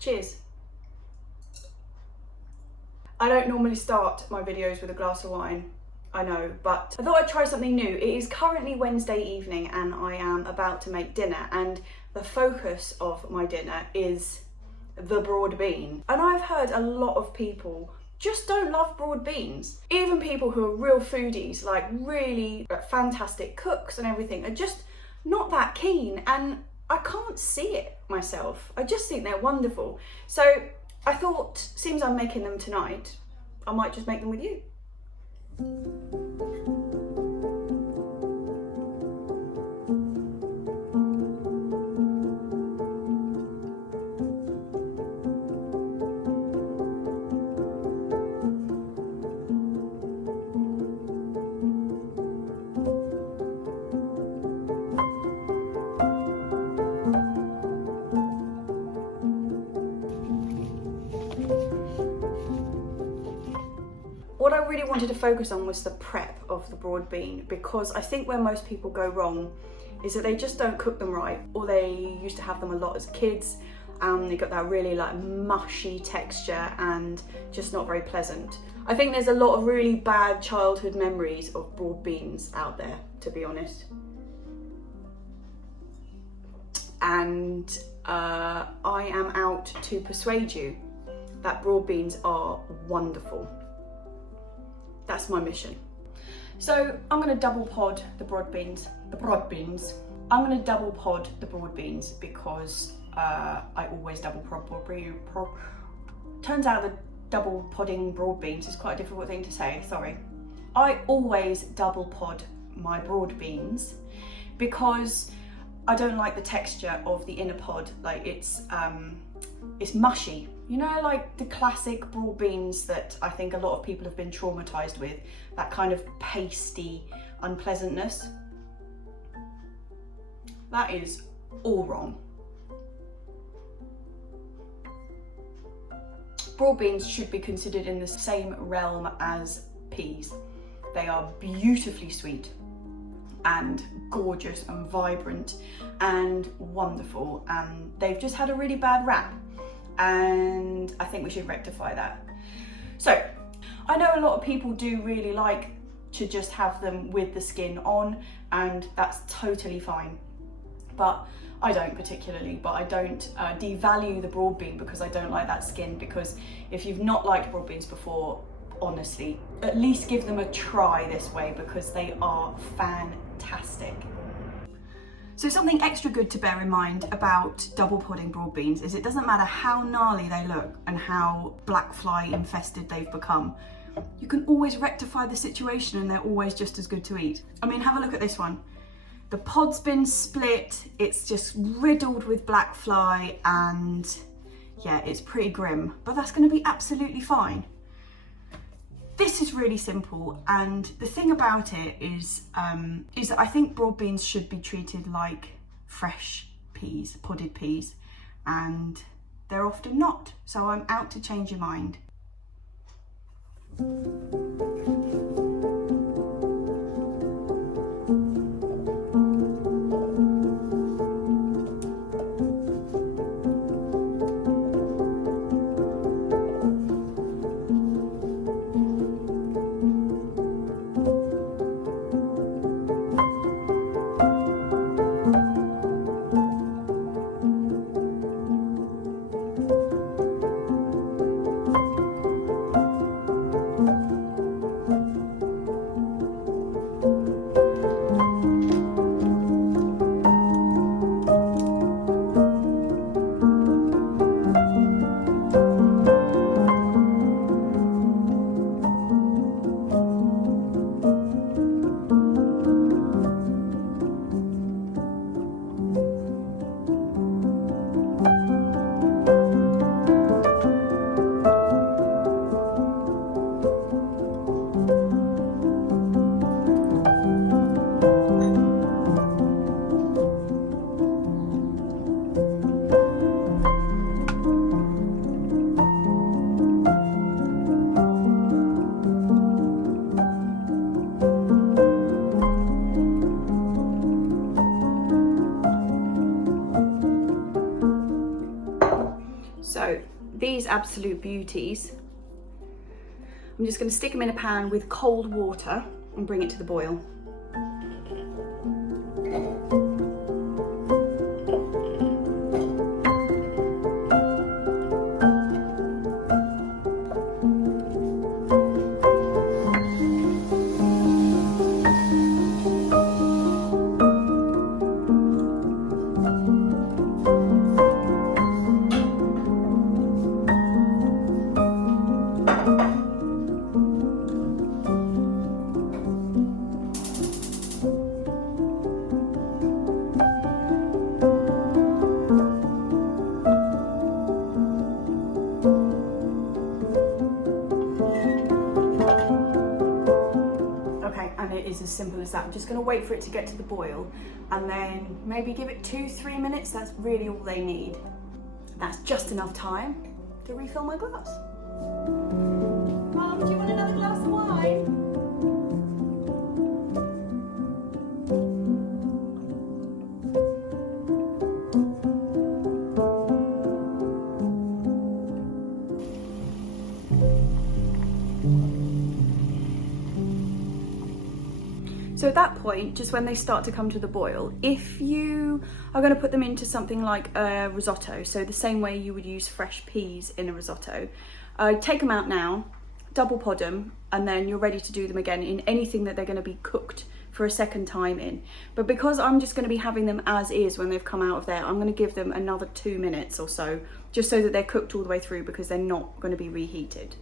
Cheers. I don't normally start my videos with a glass of wine, I know, but I thought I'd try something new. It is currently Wednesday evening and I am about to make dinner, and the focus of my dinner is the broad bean. And I've heard a lot of people just don't love broad beans. Even people who are real foodies, like really fantastic cooks and everything, are just not that keen, and I can't see it myself. I just think they're wonderful. So I thought, since I'm making them tonight, I might just make them with you. What I really wanted to focus on was the prep of the broad bean, because I think where most people go wrong is that they just don't cook them right, or they used to have them a lot as kids and they got that really like mushy texture and just not very pleasant. I think there's a lot of really bad childhood memories of broad beans out there, to be honest. And I am out to persuade you that broad beans are wonderful. That's my mission. So I'm going to double pod the broad beans. I'm going to double pod the broad beans because I always double pod broad beans. Turns out that double podding broad beans is quite a difficult thing to say, sorry. I always double pod my broad beans because I don't like the texture of the inner pod. Like it's mushy. You know, like the classic broad beans that I think a lot of people have been traumatized with, that kind of pasty unpleasantness. That is all wrong. Broad beans should be considered in the same realm as peas. They are beautifully sweet and gorgeous and vibrant and wonderful, and they've just had a really bad rap. And I think we should rectify that. So I know a lot of people do really like to just have them with the skin on, and that's totally fine, but I don't particularly. But I don't devalue the broad bean because I don't like that skin, because if you've not liked broad beans before, honestly, at least give them a try this way, because they are fantastic. So something extra good to bear in mind about double podding broad beans is it doesn't matter how gnarly they look and how black fly infested they've become, you can always rectify the situation and they're always just as good to eat. I mean, have a look at this one. The pod's been split, it's just riddled with black fly, and yeah, it's pretty grim, but that's going to be absolutely fine. This is really simple, and the thing about it is that I think broad beans should be treated like fresh peas, podded peas, and they're often not. So I'm out to change your mind. So these absolute beauties, I'm just going to stick them in a pan with cold water and bring it to the boil. As simple as that. I'm just going to wait for it to get to the boil and then maybe give it 2-3 minutes. That's really all they need. That's just enough time to refill my glass. Mum, do you want another glass of wine? So at that point, just when they start to come to the boil, if you are going to put them into something like a risotto, so the same way you would use fresh peas in a risotto, take them out now, double pod them, and then you're ready to do them again in anything that they're going to be cooked for a second time in. But because I'm just going to be having them as is when they've come out of there, I'm going to give them another 2 minutes or so, just so that they're cooked all the way through, because they're not going to be reheated.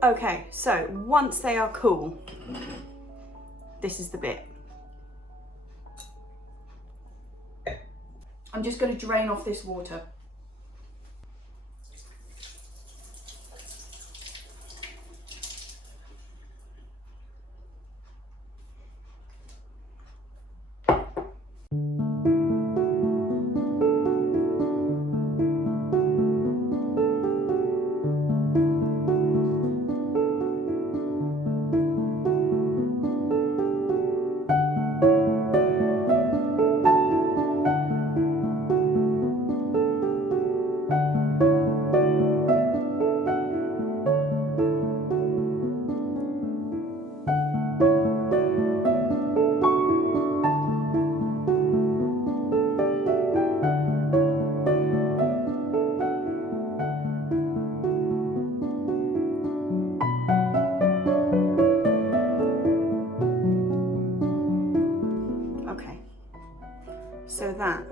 Okay, so once they are cool, this is the bit. I'm just going to drain off this water. So that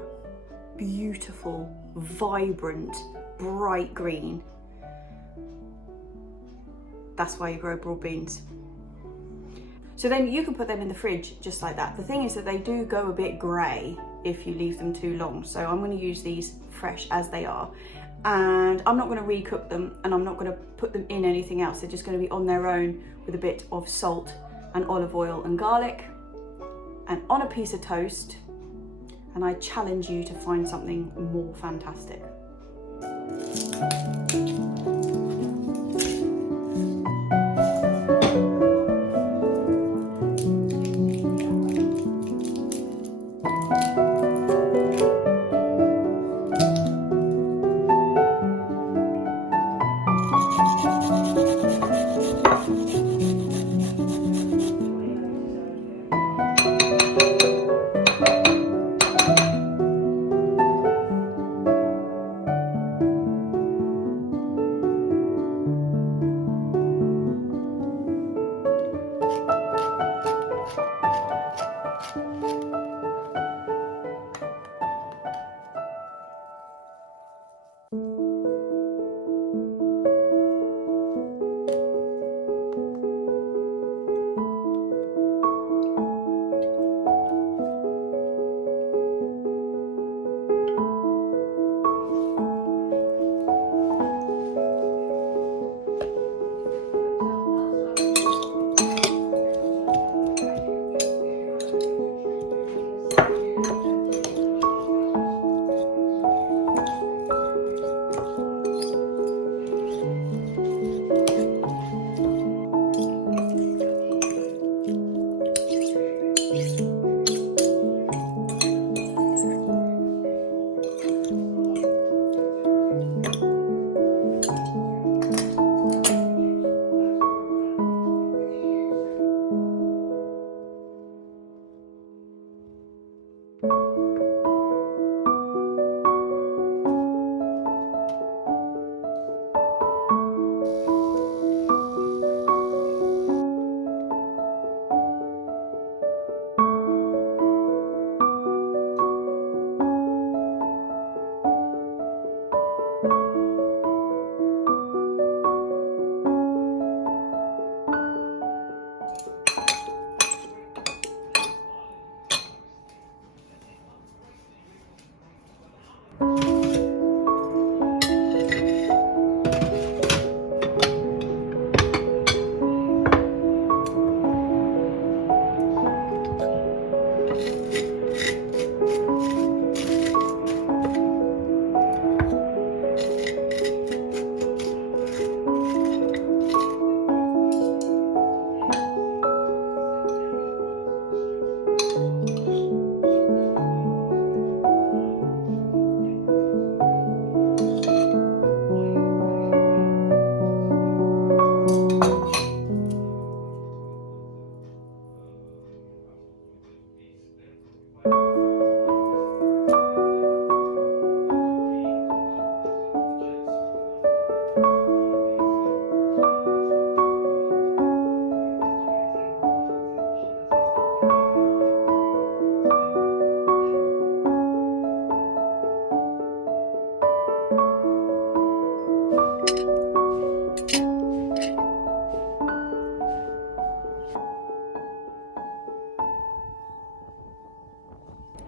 beautiful, vibrant, bright green, that's why you grow broad beans. So then you can put them in the fridge just like that. The thing is that they do go a bit grey if you leave them too long. So I'm going to use these fresh as they are. And I'm not going to recook them, and I'm not going to put them in anything else. They're just going to be on their own with a bit of salt and olive oil and garlic and on a piece of toast. And I challenge you to find something more fantastic.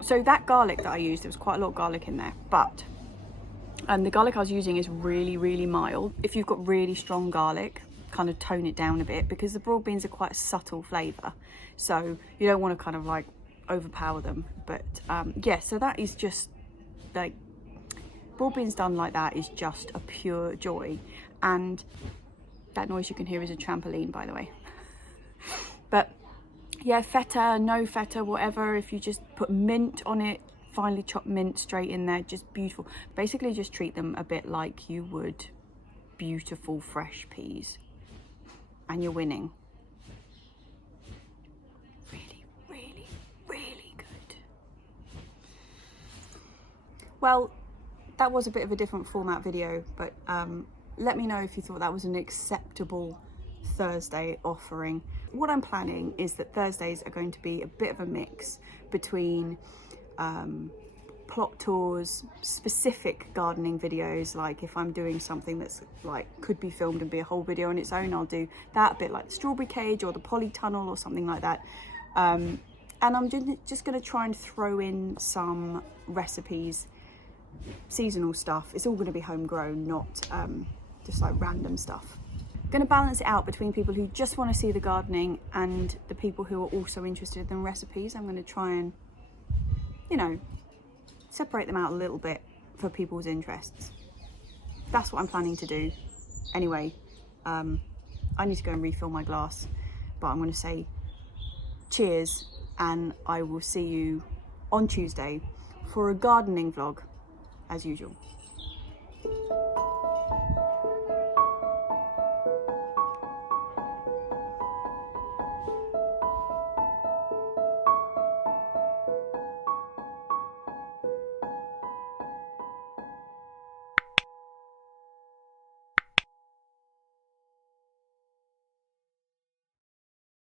So that garlic that I used, there was quite a lot of garlic in there, but the garlic I was using is really, really mild. If you've got really strong garlic, kind of tone it down a bit, because the broad beans are quite a subtle flavour. So you don't want to kind of like overpower them. But yeah, so that is just like, broad beans done like that is just a pure joy. And that noise you can hear is a trampoline, by the way. But yeah, feta, no feta, whatever. If you just put mint on it, finely chopped mint straight in there, just beautiful. Basically just treat them a bit like you would beautiful fresh peas, and you're winning. Really, really, really good. Well, that was a bit of a different format video, but let me know if you thought that was an acceptable Thursday offering. What I'm planning is that Thursdays are going to be a bit of a mix between plot tours, specific gardening videos, like if I'm doing something that's like could be filmed and be a whole video on its own, I'll do that, a bit like the strawberry cage or the polytunnel or something like that. And I'm just going to try and throw in some recipes, seasonal stuff. It's all going to be homegrown, not just like random stuff. Going to balance it out between people who just want to see the gardening and the people who are also interested in recipes. I'm going to try and, you know, separate them out a little bit for people's interests. That's what I'm planning to do. Anyway, I need to go and refill my glass, but I'm going to say cheers, and I will see you on Tuesday for a gardening vlog as usual.